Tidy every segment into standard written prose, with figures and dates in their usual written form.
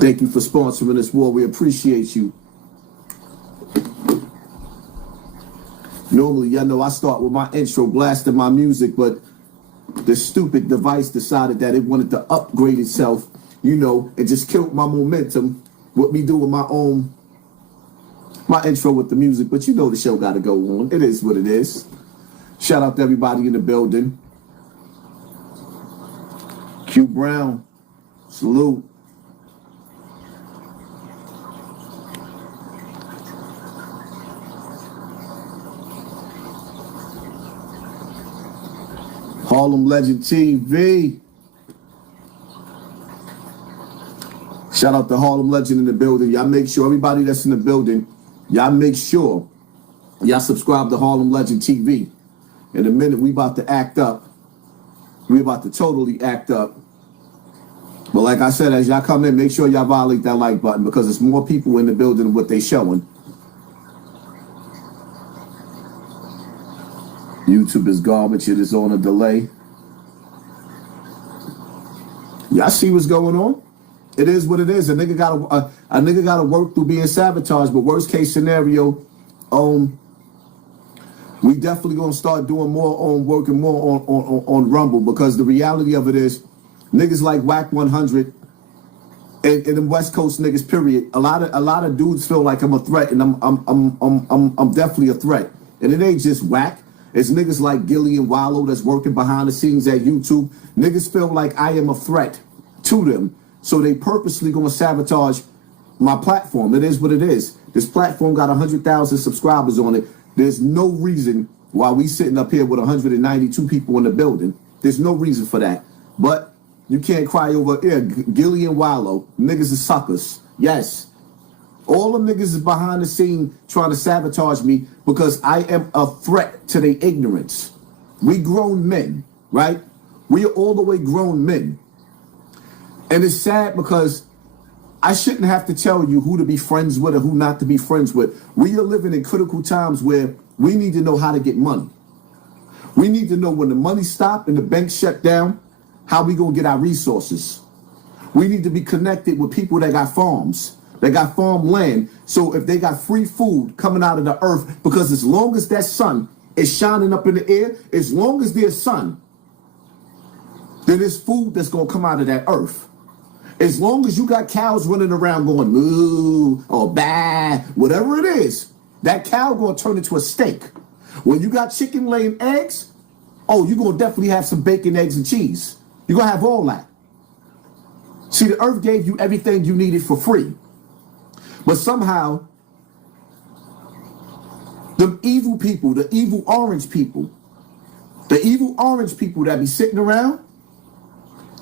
Thank you for sponsoring this war. We appreciate you. Normally, y'all know I start with my intro blasting my music, but the stupid device decided that it wanted to upgrade itself, you know, and just killed my momentum with me doing my intro with the music. But you know the show got to go on. It is what it is. Shout out to everybody in the building. Q Brown, salute. Harlem Legend TV. Shout out to Harlem Legend in the building. Y'all make sure, everybody that's in the building, y'all make sure y'all subscribe to Harlem Legend TV. In a minute, we about to act up. We about to totally act up. But like I said, as y'all come in, make sure y'all violate that like button because there's more people in the building than what they showing. YouTube is garbage. It is on a delay. Y'all see what's going on? It is what it is. A nigga gotta work through being sabotaged. But worst case scenario, we definitely gonna start doing more on working more on Rumble because the reality of it is, niggas like Whack 100 and them West Coast niggas. Period. A lot of dudes feel like I'm a threat, and I'm definitely a threat. And it ain't just Whack. It's niggas like Gilly and Wallow that's working behind the scenes at YouTube. Niggas feel like I am a threat to them. So they purposely gonna sabotage my platform. It is what it is. This platform got 100,000 subscribers on it. There's no reason why we sitting up here with 192 people in the building. There's no reason for that. But you can't cry over, Gilly and Wallow. Niggas is suckers. Yes. All them niggas is behind the scene trying to sabotage me because I am a threat to their ignorance. We grown men, right? We are all the way grown men. And it's sad because I shouldn't have to tell you who to be friends with or who not to be friends with. We are living in critical times where we need to know how to get money. We need to know when the money stopped and the bank shut down, how we gonna get our resources. We need to be connected with people that got farms. They got farmland, so if they got free food coming out of the earth, because as long as that sun is shining up in the air, as long as there's sun, then there's food that's going to come out of that earth. As long as you got cows running around going moo or bah, whatever it is, that cow going to turn into a steak. When you got chicken laying eggs, oh, you're going to definitely have some bacon, eggs, and cheese. You're going to have all that. See, the earth gave you everything you needed for free. But somehow, the evil people, the evil orange people that be sitting around,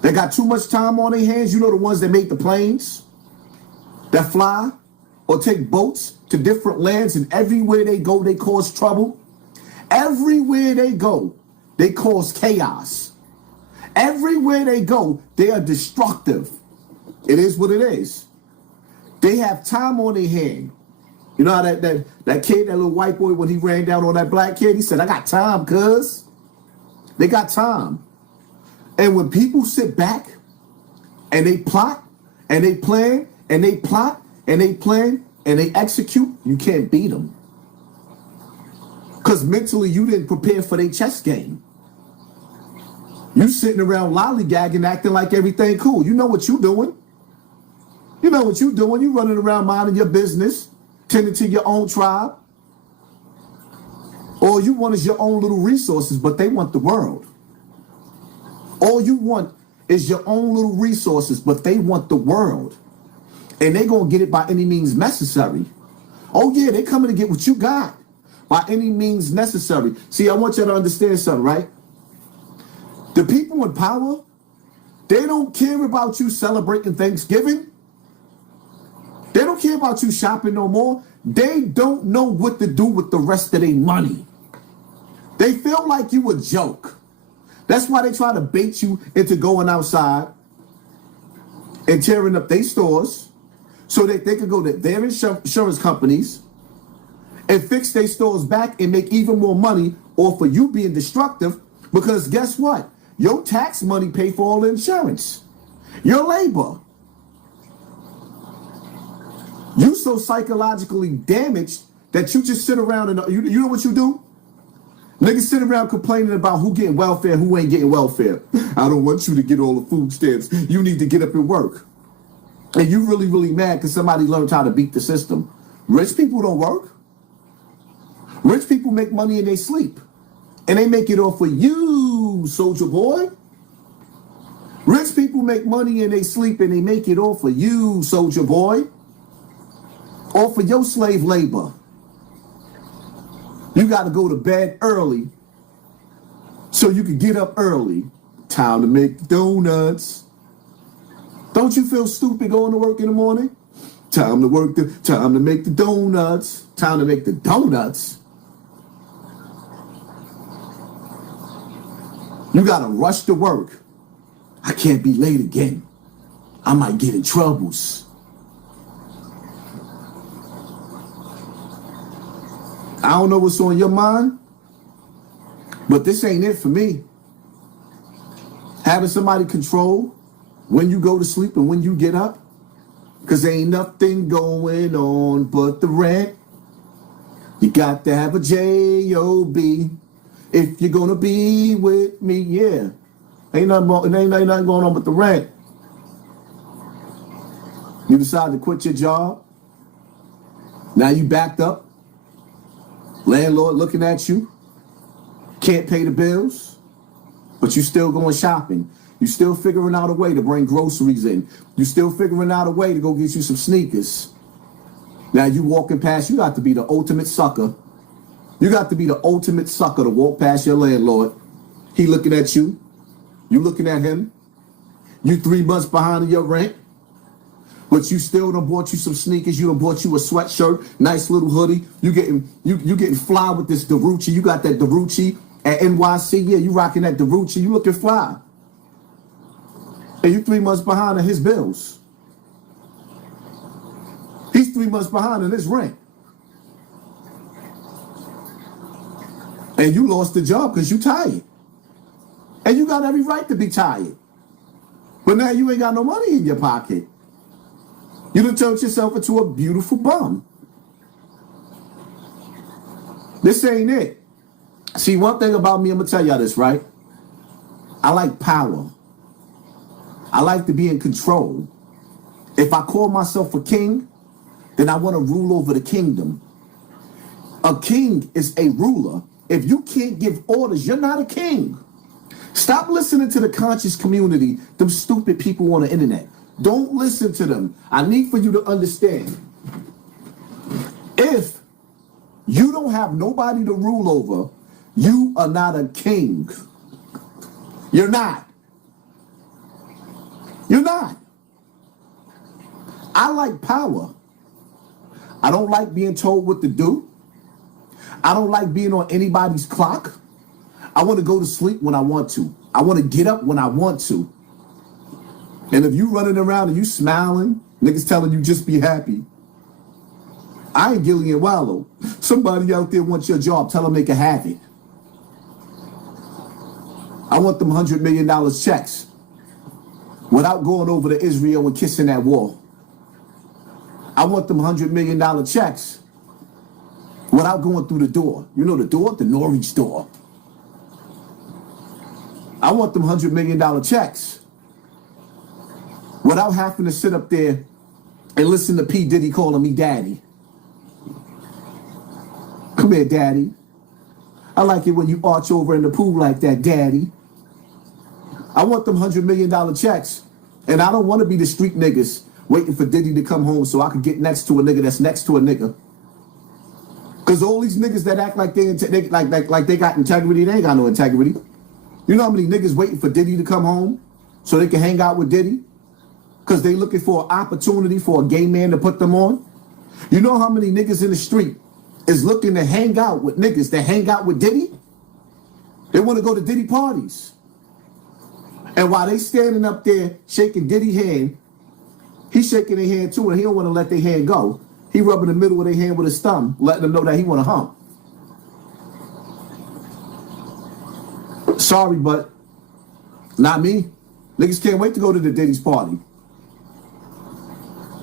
they got too much time on their hands. You know, the ones that make the planes, that fly or take boats to different lands, and everywhere they go, they cause trouble. Everywhere they go, they cause chaos. Everywhere they go, they are destructive. It is what it is. They have time on their hand. You know how that kid, that little white boy, when he ran down on that black kid, he said, I got time, cuz. They got time. And when people sit back and they plot and they plan and they plot and they plan and they execute, you can't beat them. Because mentally you didn't prepare for their chess game. You sitting around lollygagging, acting like everything cool. You know what you doing. You know what you're doing. You running around minding your business, tending to your own tribe. All you want is your own little resources, but they want the world. All you want is your own little resources, but they want the world. And they going to get it by any means necessary. Oh, yeah, they coming to get what you got by any means necessary. See, I want you to understand something, right? The people in power, they don't care about you celebrating Thanksgiving. They don't care about you shopping no more. They don't know what to do with the rest of their money. They feel like you a joke. That's why they try to bait you into going outside and tearing up their stores so that they can go to their insurance companies and fix their stores back and make even more money off of you being destructive. Because guess what? Your tax money pay for all the insurance. Your labor. You so psychologically damaged that you just sit around and you know what you do? Niggas sit around complaining about who getting welfare, who ain't getting welfare. I don't want you to get all the food stamps. You need to get up and work. And you really, really mad because somebody learned how to beat the system. Rich people don't work. Rich people make money in their sleep. And they make it off of you, soldier boy. Rich people make money in their sleep and they make it off of you, soldier boy. Off of your slave labor. You got to go to bed early so you can get up early. Time to make donuts. Don't you feel stupid going to work in the morning? Time to make the donuts. Time to make the donuts. You got to rush to work. I can't be late again. I might get in troubles. I don't know what's on your mind, but this ain't it for me. Having somebody control when you go to sleep and when you get up, because there ain't nothing going on but the rent. You got to have a J-O-B if you're going to be with me, yeah. Ain't nothing going on but the rent. You decide to quit your job. Now you backed up. Landlord looking at you. Can't pay the bills. But you still going shopping. You still figuring out a way to bring groceries in. You still figuring out a way to go get you some sneakers. Now you walking past, you got to be the ultimate sucker. You got to be the ultimate sucker to walk past your landlord. He looking at you. You looking at him. You 3 months behind in your rent. But you still done bought you some sneakers. You done bought you a sweatshirt, nice little hoodie. You getting fly with this Darucci. You got that Darucci at NYC. Yeah, you rocking that Darucci. You looking fly. And you 3 months behind on his bills. He's 3 months behind on his rent. And you lost the job because you tired. And you got every right to be tired. But now you ain't got no money in your pocket. You done turned yourself into a beautiful bum. This ain't it. See, one thing about me, I'm gonna tell y'all this, right? I like power. I like to be in control. If I call myself a king, then I want to rule over the kingdom. A king is a ruler. If you can't give orders, you're not a king. Stop listening to the conscious community, them stupid people on the internet. Don't listen to them. I need for you to understand. If you don't have nobody to rule over, you are not a king. You're not. You're not. I like power. I don't like being told what to do. I don't like being on anybody's clock. I want to go to sleep when I want to. I want to get up when I want to. And if you running around and you smiling, niggas telling you just be happy. I ain't Gillian Wallow. Somebody out there wants your job, tell them they can have it. I want them $100 million checks without going over to Israel and kissing that wall. I want them $100 million checks without going through the door. You know the door? The Norwich door. I want them $100 million checks without having to sit up there and listen to P. Diddy calling me daddy. Come here, daddy. I like it when you arch over in the pool like that, daddy. I want them $100 million checks. And I don't want to be the street niggas waiting for Diddy to come home so I can get next to a nigga that's next to a nigga. Because all these niggas that act like they got integrity, they ain't got no integrity. You know how many niggas waiting for Diddy to come home so they can hang out with Diddy? Because they looking for an opportunity for a gay man to put them on? You know how many niggas in the street is looking to hang out with niggas that hang out with Diddy? They want to go to Diddy parties. And while they standing up there shaking Diddy's hand, he's shaking their hand too, and he don't want to let their hand go. He rubbing the middle of their hand with his thumb, letting them know that he want to hump. Sorry, but not me. Niggas can't wait to go to the Diddy's party.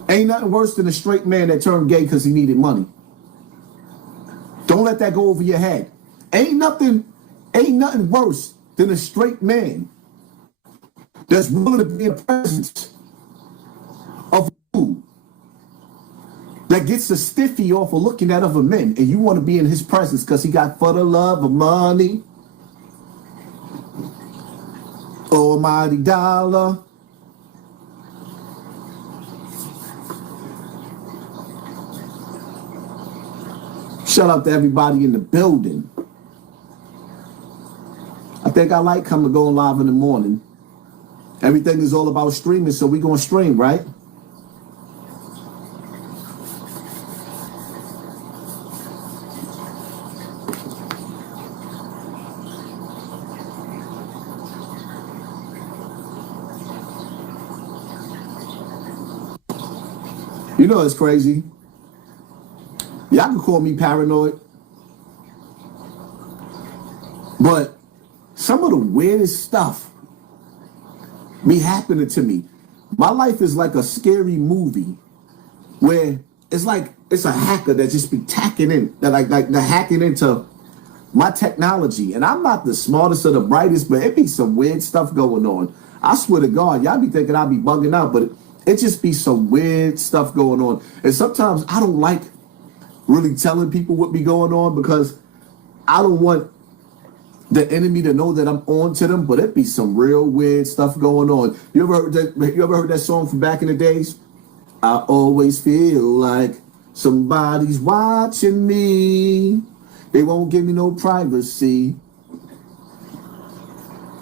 Ain't nothing worse than a straight man that turned gay because he needed money. Don't let that go over your head. Ain't nothing worse than a straight man that's willing to be in the presence of a dude that gets a stiffy off of looking at other men, and you want to be in his presence because he got for the love of money. Almighty dollar. Shout out to everybody in the building. I think I like coming going live in the morning. Everything is all about streaming, so we gonna stream, right? You know it's crazy. Y'all can call me paranoid, but some of the weirdest stuff be happening to me. My life is like a scary movie where it's like it's a hacker that just be tacking in, that like they're hacking into my technology. And I'm not the smartest or the brightest, but it be some weird stuff going on. I swear to God, y'all be thinking I be bugging out, but it just be some weird stuff going on. And sometimes I don't like really telling people what be going on because I don't want the enemy to know that I'm on to them, but it be some real weird stuff going on. You ever heard that song from back in the days? I always feel like somebody's watching me. They won't give me no privacy.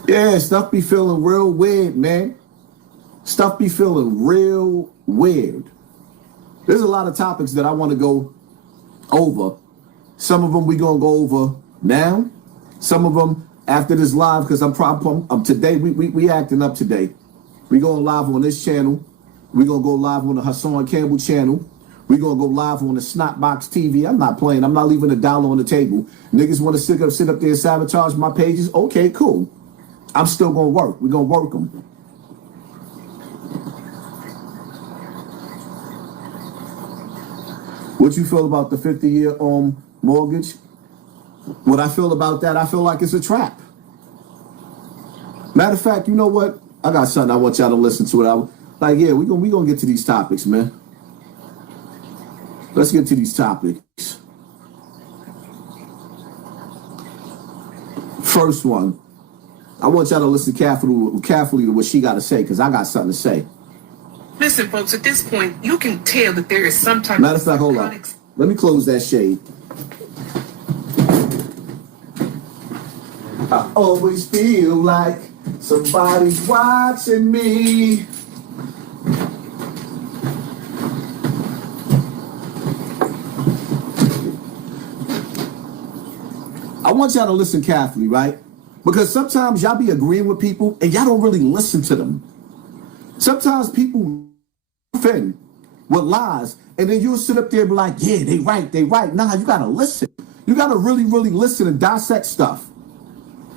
Yeah, stuff be feeling real weird, man. Stuff be feeling real weird. There's a lot of topics that I want to go over. Some of them we gonna go over now. Some of them after this live, because I'm today we acting up today. We going live on this channel. We gonna go live on the Hassan Campbell channel. We gonna go live on the Snotbox TV. I'm not playing. I'm not leaving a dollar on the table. Niggas want to sit up there and sabotage my pages. Okay, cool. I'm still gonna work. We gonna work them. What you feel about the 50-year mortgage? What I feel about that, I feel like it's a trap. Matter of fact, you know what? I got something I want y'all to listen to it. We gonna get to these topics, man. Let's get to these topics. First one, I want y'all to listen carefully to what she got to say, because I got something to say. Listen, folks, at this point, you can tell that there is some type Matter of fact, hold on. Let me close that shade. I always feel like somebody's watching me. I want y'all to listen carefully, right? Because sometimes y'all be agreeing with people and y'all don't really listen to them. Sometimes people offend with lies, and then you'll sit up there and be like, yeah, they right. Nah, you gotta listen. You gotta really, really listen and dissect stuff.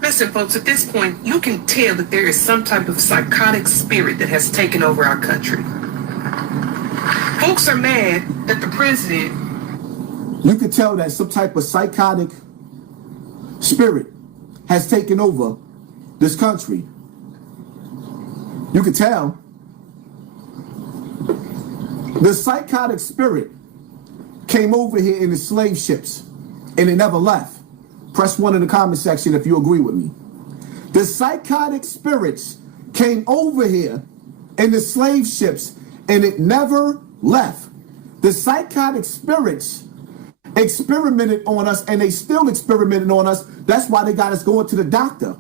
Listen, folks, at this point, you can tell that there is some type of psychotic spirit that has taken over our country. Folks are mad that the president... You can tell that some type of psychotic spirit has taken over this country. You can tell. The psychotic spirit came over here in the slave ships and it never left. Press 1 in the comment section if you agree with me. The psychotic spirits came over here in the slave ships and it never left. The psychotic spirits experimented on us and they still experimented on us. That's why they got us going to the doctor.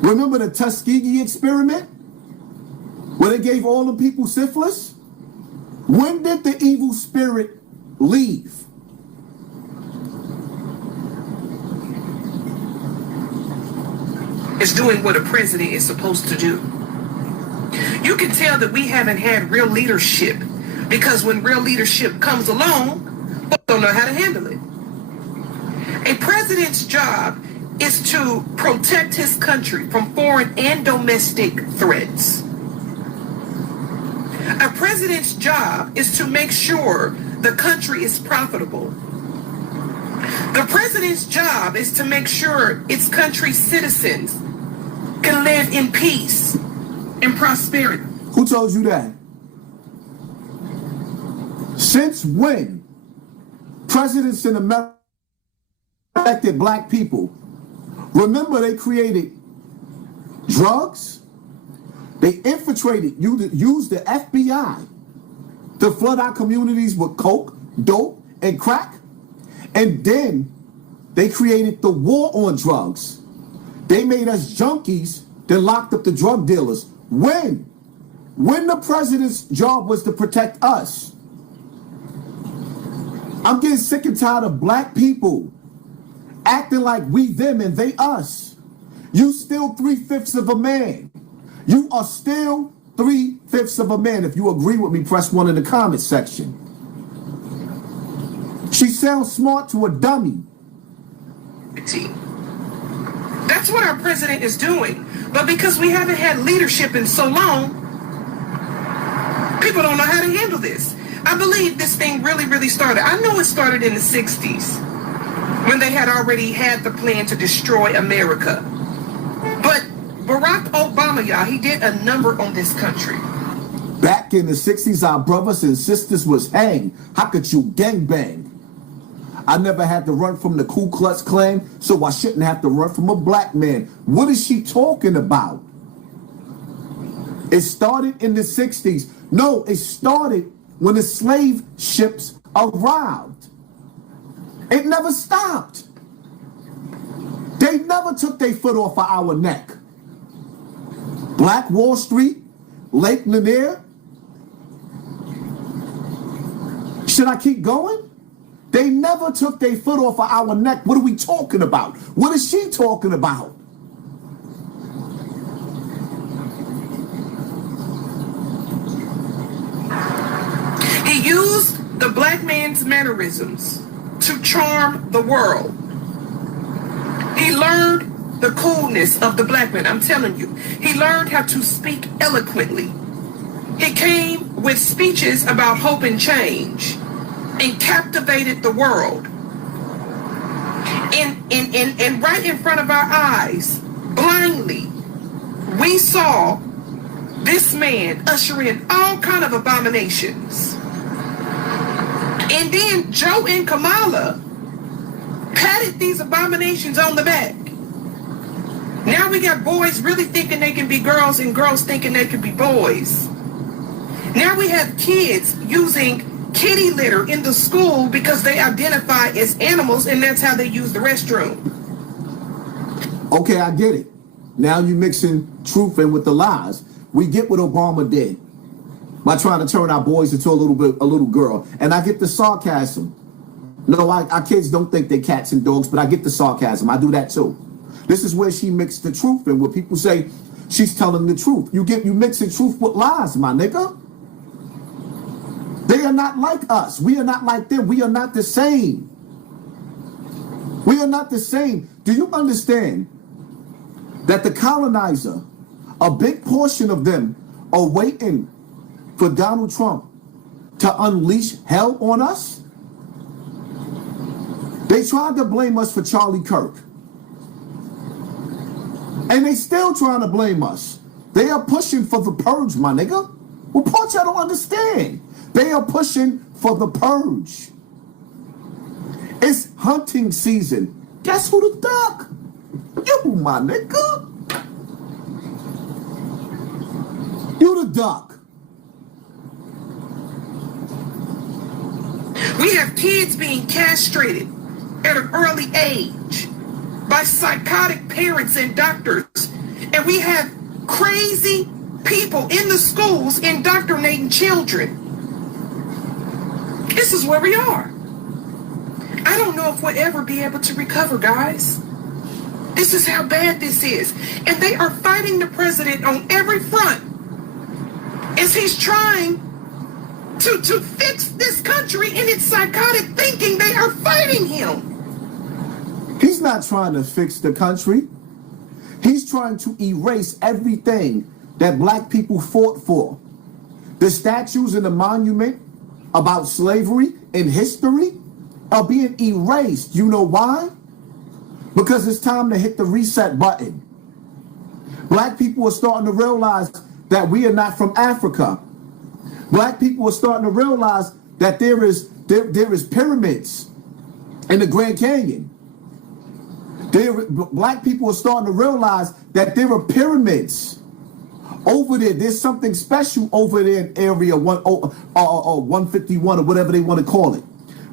Remember the Tuskegee experiment? Where they gave all the people syphilis? When did the evil spirit leave? Is doing what a president is supposed to do. You can tell that we haven't had real leadership, because when real leadership comes along, folks don't know how to handle it. A president's job is to protect his country from foreign and domestic threats. president's job is to make sure the country is profitable. The president's job is to make sure its country's citizens can live in peace and prosperity. Who told you that? Since when presidents in America elected black people? Remember, they created drugs. They infiltrated, used the FBI to flood our communities with coke, dope, and crack. And then they created the war on drugs. They made us junkies, then locked up the drug dealers. When? When the president's job was to protect us. I'm getting sick and tired of black people acting like we them and they us. You still 3/5 of a man. You are still 3/5 of a man. If you agree with me, press 1 in the comment section. She sounds smart to a dummy. That's what our president is doing. But because we haven't had leadership in so long, people don't know how to handle this. I believe this thing really started. I know it started in the 60s when they had already had the plan to destroy America. But Barack Obama, y'all, he did a number on this country. Back in the 60s, our brothers and sisters was hanged. How could you gangbang? I never had to run from the Ku Klux Klan, so I shouldn't have to run from a black man. What is she talking about? It started in the 60s. No, it started when the slave ships arrived. It never stopped. They never took their foot off of our neck. Black Wall Street, Lake Lanier. Should I keep going? They never took their foot off of our neck. What are we talking about? What is she talking about? He used the black man's mannerisms to charm the world. He learned the coolness of the black man. I'm telling you, he learned how to speak eloquently. He came with speeches about hope and change and captivated the world. And right in front of our eyes, blindly, we saw this man usher in all kind of abominations. And then Joe and Kamala patted these abominations on the back. Now we got boys really thinking they can be girls and girls thinking they can be boys. Now we have kids using kitty litter in the school because they identify as animals and that's how they use the restroom. Okay, I get it. Now you're mixing truth in with the lies. We get what Obama did by trying to turn our boys into a little girl. And I get the sarcasm. No, our kids don't think they're cats and dogs, but I get the sarcasm. I do that too. This is where she mixed the truth in, where people say she's telling the truth. You mixing truth with lies, my nigga. They are not like us. We are not like them. We are not the same. We are not the same. Do you understand that the colonizer, a big portion of them are waiting for Donald Trump to unleash hell on us? They tried to blame us for Charlie Kirk. And they still trying to blame us. They are pushing for the purge, my nigga. What part y'all don't understand? They are pushing for the purge. It's hunting season. Guess who the duck? You, my nigga. You the duck. We have kids being castrated at an early age by psychotic parents and doctors. And we have crazy people in the schools indoctrinating children. This is where we are. I don't know if we'll ever be able to recover, guys. This is how bad this is. And they are fighting the president on every front as he's trying to fix this country in its psychotic thinking. They are fighting him. He's not trying to fix the country. He's trying to erase everything that black people fought for. The statues and the monument about slavery and history are being erased. You know why? Because it's time to hit the reset button. Black people are starting to realize that we are not from Africa. Black people are starting to realize that there is pyramids in the Grand Canyon. Black people are starting to realize that there are pyramids over there. There's something special over there in area 151 or whatever they want to call it.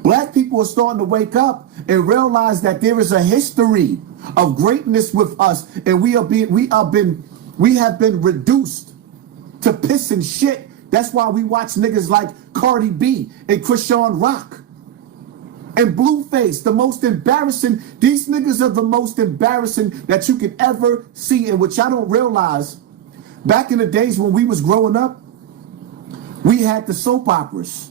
Black people are starting to wake up and realize that there is a history of greatness with us, and we have been reduced to piss and shit. That's why we watch niggas like Cardi B and Krishan Rock and Blueface, the most embarrassing. These niggas are the most embarrassing that you could ever see, and which I don't realize. Back in the days when we was growing up, we had the soap operas.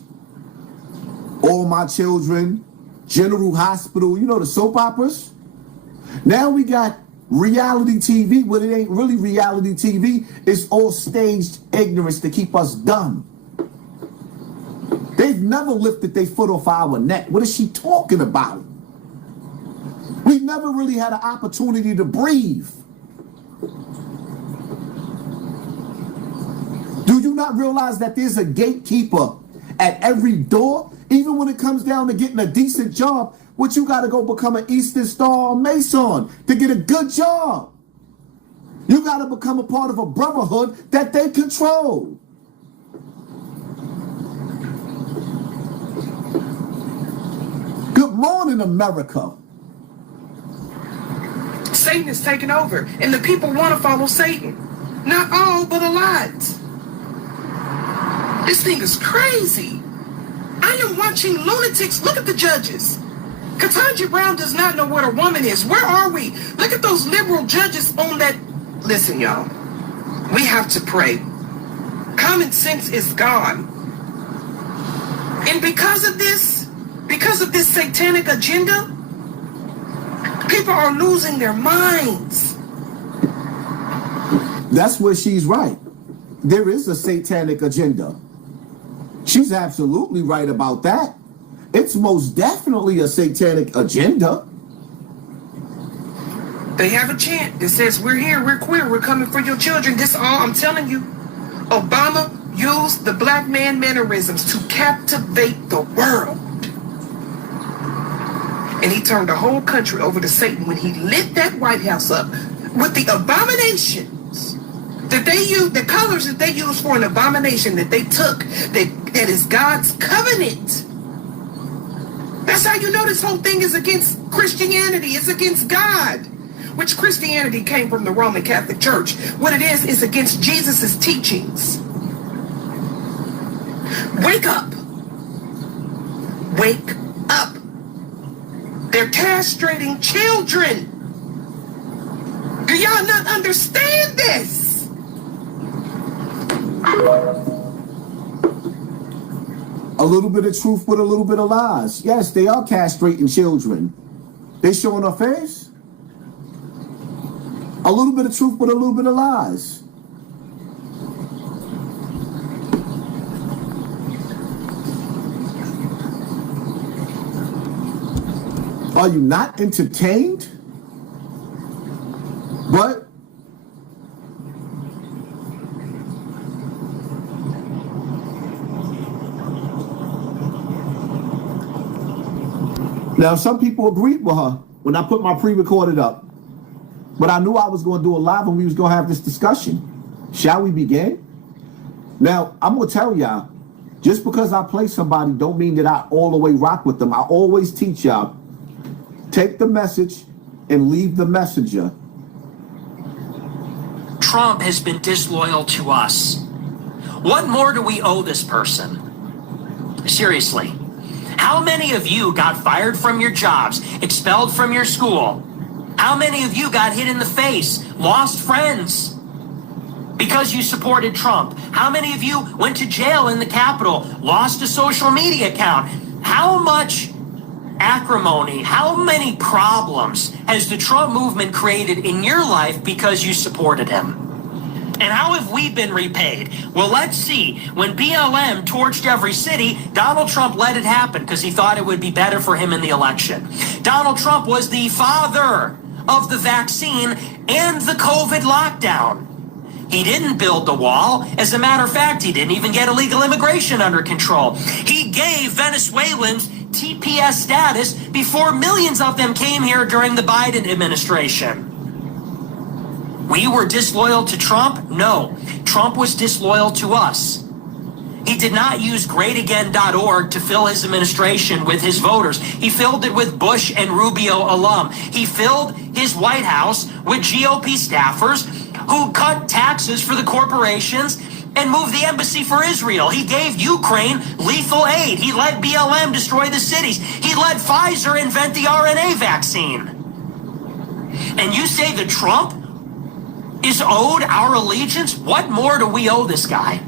All My Children, General Hospital, you know, the soap operas. Now we got reality TV, but it ain't really reality TV. It's all staged ignorance to keep us dumb. They've never lifted their foot off our neck. What is she talking about? We never really had an opportunity to breathe. Do you not realize that there's a gatekeeper at every door? Even when it comes down to getting a decent job, what you got to go become an Eastern Star or Mason to get a good job. You got to become a part of a brotherhood that they control. Good morning, America. Satan is taking over, and the people want to follow Satan. Not all, but a lot. This thing is crazy. I am watching lunatics. Look at the judges. Ketanji Brown does not know what a woman is. Where are we? Look at those liberal judges on that. Listen, y'all. We have to pray. Common sense is gone. And because of this satanic agenda, people are losing their minds. That's where she's right. There is a satanic agenda. She's absolutely right about that. It's most definitely a satanic agenda. They have a chant that says, we're here, we're queer, we're coming for your children. This all, I'm telling you, Obama used the black man mannerisms to captivate the world. And he turned the whole country over to Satan when he lit that White House up with the abominations that they used, the colors that they used for an abomination that they took, that is God's covenant. That's how you know this whole thing is against Christianity. It's against God, which Christianity came from the Roman Catholic Church. What it is against Jesus's teachings. Wake up. Wake up. They're castrating children. Do y'all not understand this? A little bit of truth with a little bit of lies. Yes, they are castrating children. They showing their face. A little bit of truth with a little bit of lies. Are you not entertained? But now, some people agreed with her when I put my pre-recorded up. But I knew I was going to do a live and we was going to have this discussion. Shall we begin? Now, I'm going to tell y'all, just because I play somebody don't mean that I all the way rock with them. I always teach y'all, take the message and leave the messenger. Trump has been disloyal to us. What more do we owe this person? Seriously. How many of you got fired from your jobs, expelled from your school? How many of you got hit in the face, lost friends because you supported Trump? How many of you went to jail in the Capitol, lost a social media account? How much acrimony, how many problems has the Trump movement created in your life because you supported him? And how have we been repaid? Well, let's see. When BLM torched every city, Donald Trump let it happen because he thought it would be better for him in the election. Donald Trump was the father of the vaccine and the COVID lockdown. He didn't build the wall. As a matter of fact, he didn't even get illegal immigration under control. He gave Venezuelans TPS status before millions of them came here during the Biden administration. We were disloyal to Trump? No. Trump was disloyal to us. He did not use greatagain.org to fill his administration with his voters. He filled it with Bush and Rubio alum. He filled his White House with GOP staffers who cut taxes for the corporations and moved the embassy for Israel. He gave Ukraine lethal aid. He let BLM destroy the cities. He let Pfizer invent the RNA vaccine. And you say that Trump is owed our allegiance? What more do we owe this guy?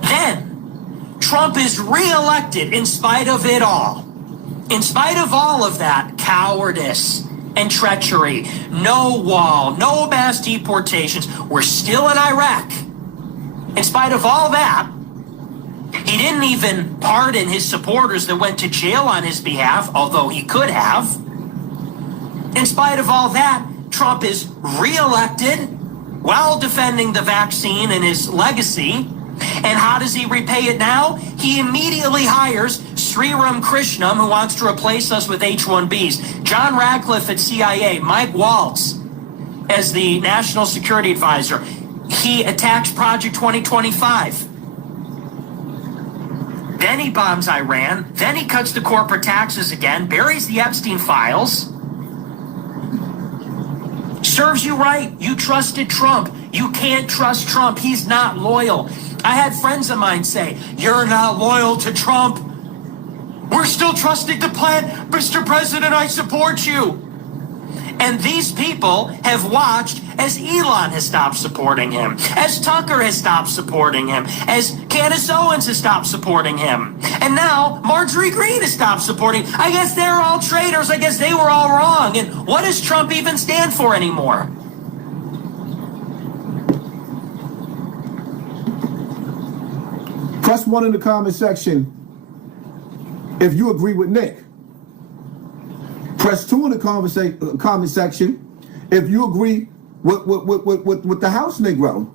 Then, Trump is reelected in spite of it all. In spite of all of that cowardice and treachery, no wall, no mass deportations, we're still in Iraq. In spite of all that, he didn't even pardon his supporters that went to jail on his behalf, although he could have. In spite of all that, Trump is reelected while defending the vaccine and his legacy. And how does he repay it now? He immediately hires Sriram Krishnam, who wants to replace us with H-1Bs, John Radcliffe at CIA, Mike Waltz as the National Security Advisor. He attacks Project 2025. Then he bombs Iran. Then he cuts the corporate taxes again, buries the Epstein files. Serves you right. You trusted Trump. You can't trust Trump. He's not loyal. I had friends of mine say, "You're not loyal to Trump. We're still trusting the plan. Mr. President, I support you." And these people have watched as Elon has stopped supporting him, as Tucker has stopped supporting him, as Candace Owens has stopped supporting him. And now Marjorie Greene has stopped supporting. I guess they're all traitors. I guess they were all wrong. And what does Trump even stand for anymore? Press 1 in the comment section if you agree with Nick. Press 2 in the comment section if you agree with the House Negro.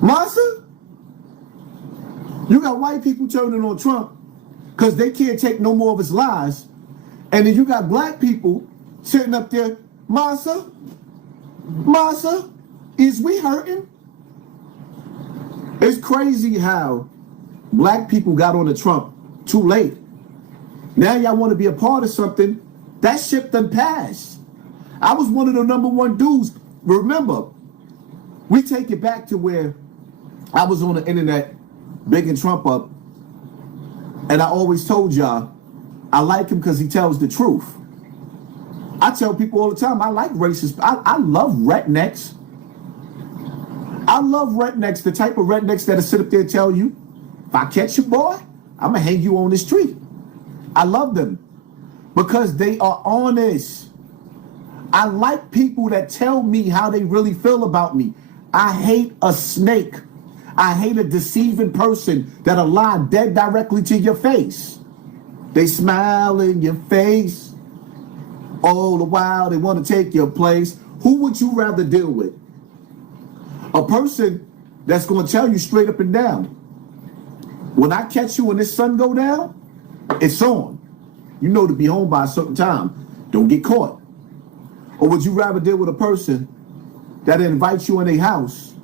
Massa, you got white people turning on Trump because they can't take no more of his lies. And then you got black people sitting up there, Massa, is we hurting? It's crazy how black people got on the Trump too late. Now y'all want to be a part of something. That ship done passed. I was one of the #1 dudes. Remember, we take it back to where I was on the internet bigging Trump up, and I always told y'all I like him because he tells the truth. I tell people all the time I like racists. I love rednecks. I love rednecks, the type of rednecks that'll sit up there and tell you, if I catch you, boy, I'm going to hang you on this tree. I love them because they are honest. I like people that tell me how they really feel about me. I hate a snake. I hate a deceiving person that'll lie dead directly to your face. They smile in your face. All the while they want to take your place. Who would you rather deal with? A person that's going to tell you straight up and down, when I catch you when this sun go down, it's on. You know to be home by a certain time. Don't get caught. Or would you rather deal with a person that invites you in their house,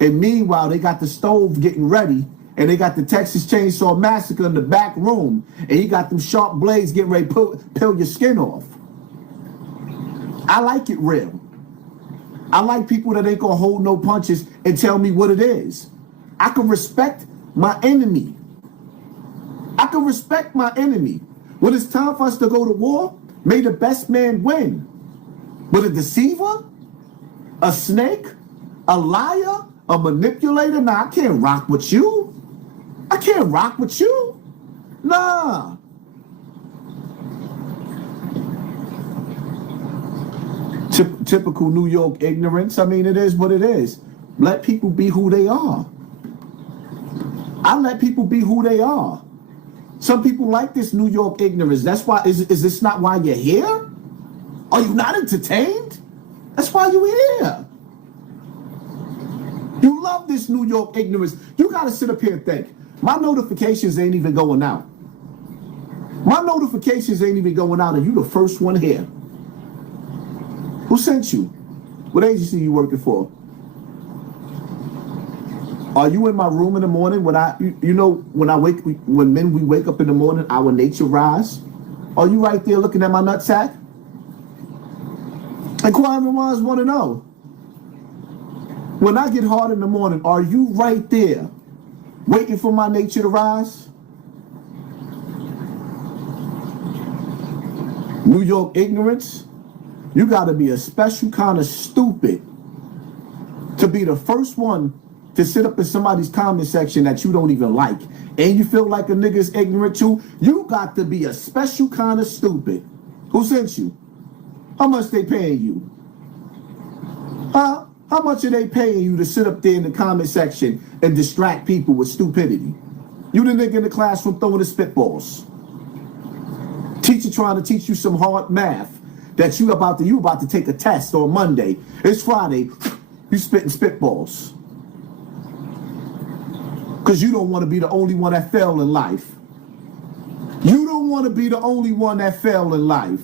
and meanwhile they got the stove getting ready, and they got the Texas Chainsaw Massacre in the back room, and he got them sharp blades getting ready to peel your skin off? I like it real. I like people that ain't gonna hold no punches and tell me what it is. I can respect my enemy. I can respect my enemy. When it's time for us to go to war, may the best man win. But a deceiver, a snake, a liar, a manipulator, nah, I can't rock with you. I can't rock with you. Nah. Typical New York ignorance. I mean, it is what it is. Let people be who they are. I let people be who they are. Some people like this New York ignorance. That's why, is this not why you're here? Are you not entertained? That's why you're here. You love this New York ignorance. You got to sit up here and think. My notifications ain't even going out. My notifications ain't even going out, and you the first one here. Who sent you? What agency you working for? Are you in my room in the morning when when men we wake up in the morning, our nature rise? Are you right there looking at my nutsack? Inquiring minds want to know. When I get hard in the morning, are you right there waiting for my nature to rise? New York ignorance? You got to be a special kind of stupid to be the first one to sit up in somebody's comment section that you don't even like, and you feel like a nigga's ignorant too. You got to be a special kind of stupid. Who sent you? How much they paying you? Huh? How much are they paying you to sit up there in the comment section and distract people with stupidity? You the nigga in the classroom throwing the spitballs. Teacher trying to teach you some hard math that you about to take a test on Monday. It's Friday. You spitting spitballs. Because you don't want to be the only one that failed in life. You don't want to be the only one that failed in life.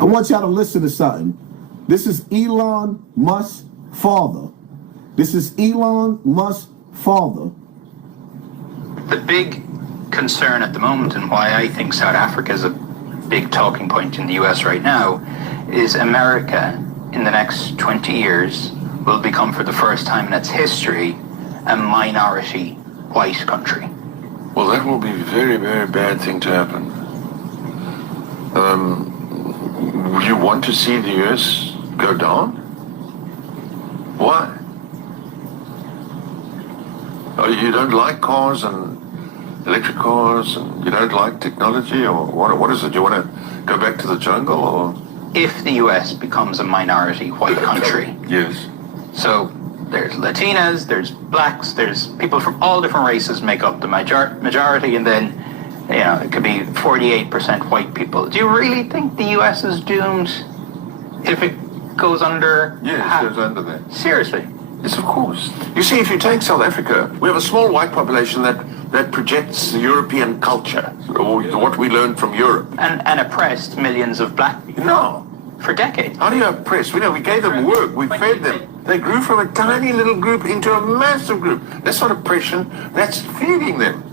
I want y'all to listen to something. This is Elon Musk's father. This is Elon Musk's father. The big concern at the moment, and why I think South Africa is a big talking point in the US right now, is America in the next 20 years will become, for the first time in its history, a minority white country. Well, that will be a very, very bad thing to happen. You want to see the US go down? Why? Oh, you don't like cars and electric cars, and you don't like technology, or what is it? You want to go back to the jungle, or? If the US becomes a minority white country. Yes. So there's Latinas, there's blacks, there's people from all different races make up the majority, and then, you know, it could be 48% white people. Do you really think the US is doomed if it goes under? Yes, it goes under that. Seriously? Yes, of course. You see, if you take South Africa, we have a small white population that projects the European culture, or what we learned from Europe. And oppressed millions of black people. No. For decades. How do you oppress? We gave them work, we fed them. They grew from a tiny little group into a massive group. That's not oppression, that's feeding them.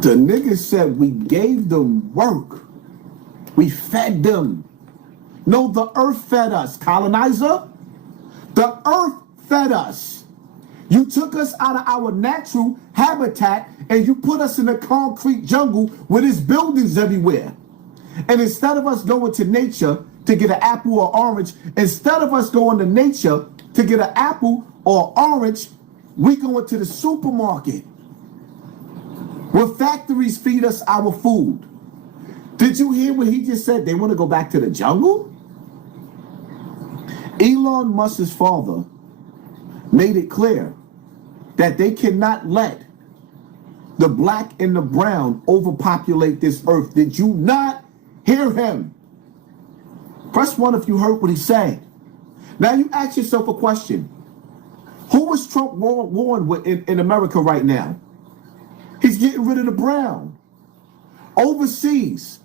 The niggas said we gave them work. We fed them. No, the earth fed us, colonizer. The earth fed us. You took us out of our natural habitat and you put us in a concrete jungle where there's buildings everywhere. And instead of us going to nature to get an apple or orange, instead of us going to nature to get an apple or orange, we going to the supermarket where factories feed us our food. Did you hear what he just said? They want to go back to the jungle? Elon Musk's father made it clear that they cannot let the black and the brown overpopulate this earth. Did you not hear him? Press 1 if you heard what he said. Now you ask yourself a question. Who is Trump warring with in America right now? He's getting rid of the brown. Overseas,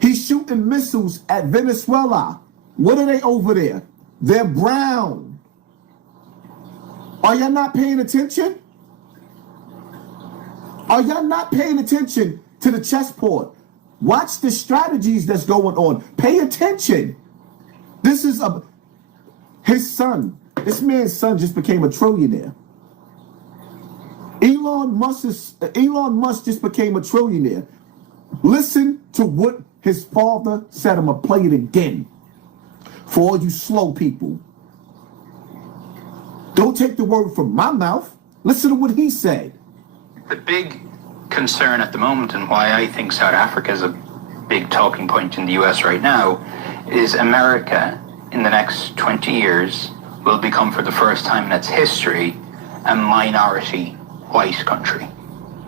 he's shooting missiles at Venezuela. What are they over there? They're brown. Are y'all not paying attention? Are y'all not paying attention to the chessboard? Watch the strategies that's going on. Pay attention. This is his son. This man's son just became a trillionaire. Elon Musk just became a trillionaire. Listen to what his father said. I'm going to play it again for all you slow people. Don't take the word from my mouth. Listen to what he said. The big concern at the moment, and why I think South Africa is a big talking point in the US right now, is America in the next 20 years will become, for the first time in its history, a minority white country.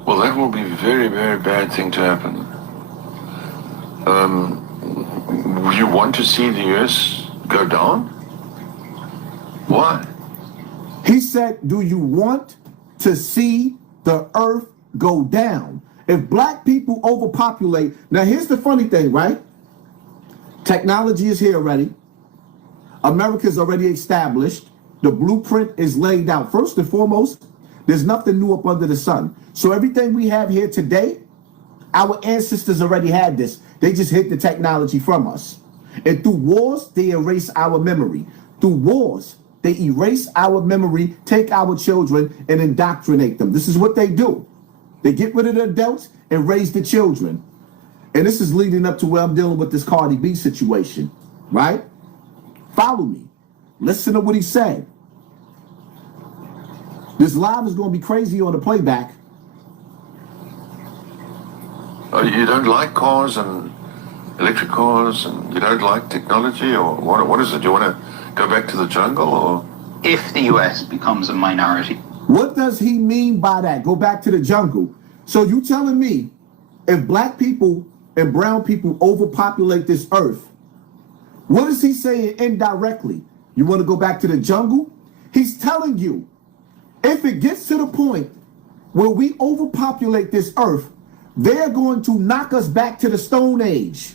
Well, that will be a very, very bad thing to happen. You want to see the US go down? Why? He said, do you want to see the earth go down? If black people overpopulate, now here's the funny thing, right? Technology is here already. America's already established. The blueprint is laid out. First and foremost, there's nothing new up under the sun. So everything we have here today, our ancestors already had this. They just hid the technology from us. And through wars, they erase our memory. Through wars, they erase our memory, take our children, and indoctrinate them. This is what they do. They get rid of the adults and raise the children. And this is leading up to where I'm dealing with this Cardi B situation, right? Follow me. Listen to what he said. This live is going to be crazy on the playback. You don't like cars and electric cars, and you don't like technology, or what is it? Do you want to go back to the jungle, or? If the US becomes a minority. What does he mean by that? Go back to the jungle. So you telling me if black people and brown people overpopulate this earth, what is he saying indirectly? You want to go back to the jungle? He's telling you, if it gets to the point where we overpopulate this earth, they're going to knock us back to the Stone Age.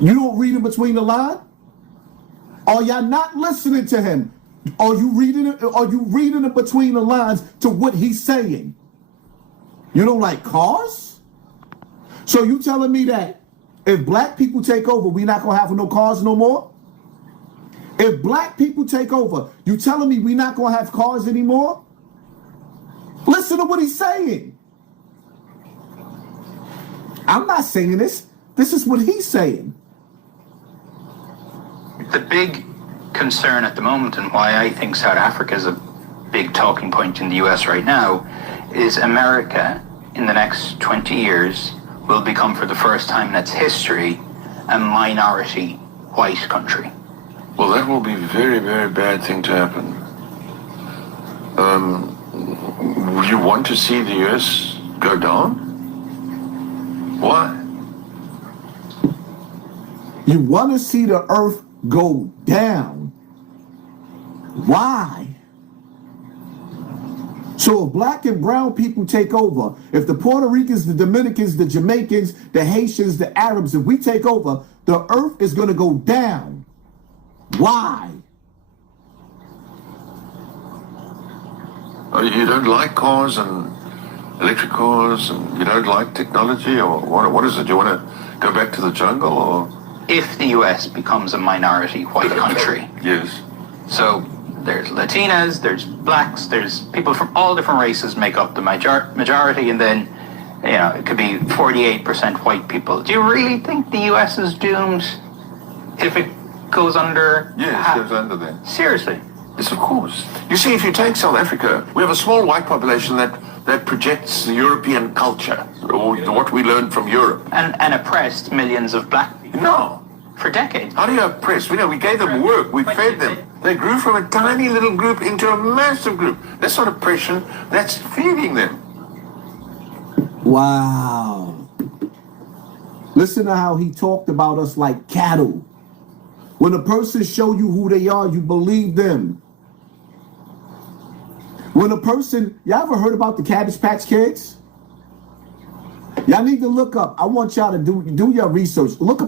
You don't read in between the line? Are y'all not listening to him? Are you reading it between the lines to what he's saying? You don't like cars? So you telling me that if black people take over, we not gonna have no cars no more? If black people take over, you telling me we not gonna have cars anymore? Listen to what he's saying. I'm not saying this. This is what he's saying. The big concern at the moment, and why I think South Africa is a big talking point in the US right now, is America in the next 20 years will become, for the first time in its history, a minority white country. Well, that will be a very, very bad thing to happen. You want to see the US go down? Why? You want to see the earth go down. Why? So if black and brown people take over, if the Puerto Ricans, the Dominicans, the Jamaicans, the Haitians, the Arabs, if we take over, the earth is going to go down. Why? You don't like cars and electric cars, and you don't like technology, or what is it? Do you want to go back to the jungle, or? If the US becomes a minority white country. Yes. So there's Latinas, there's blacks, there's people from all different races make up the majority, and then, you know, it could be 48% white people. Do you really think the US is doomed if it goes under? Yes, it goes under there. Seriously? Yes, of course. You see, if you take South Africa, we have a small white population that projects the European culture, or what we learned from Europe. And oppressed millions of black people. No. For decades. How do you oppress? We gave them work. We fed them. They grew from a tiny little group into a massive group. That's not oppression. That's feeding them. Wow. Listen to how he talked about us like cattle. When a person show you who they are, you believe them. When a person, y'all ever heard about the Cabbage Patch Kids? Y'all need to look up. I want y'all to do your research. Look up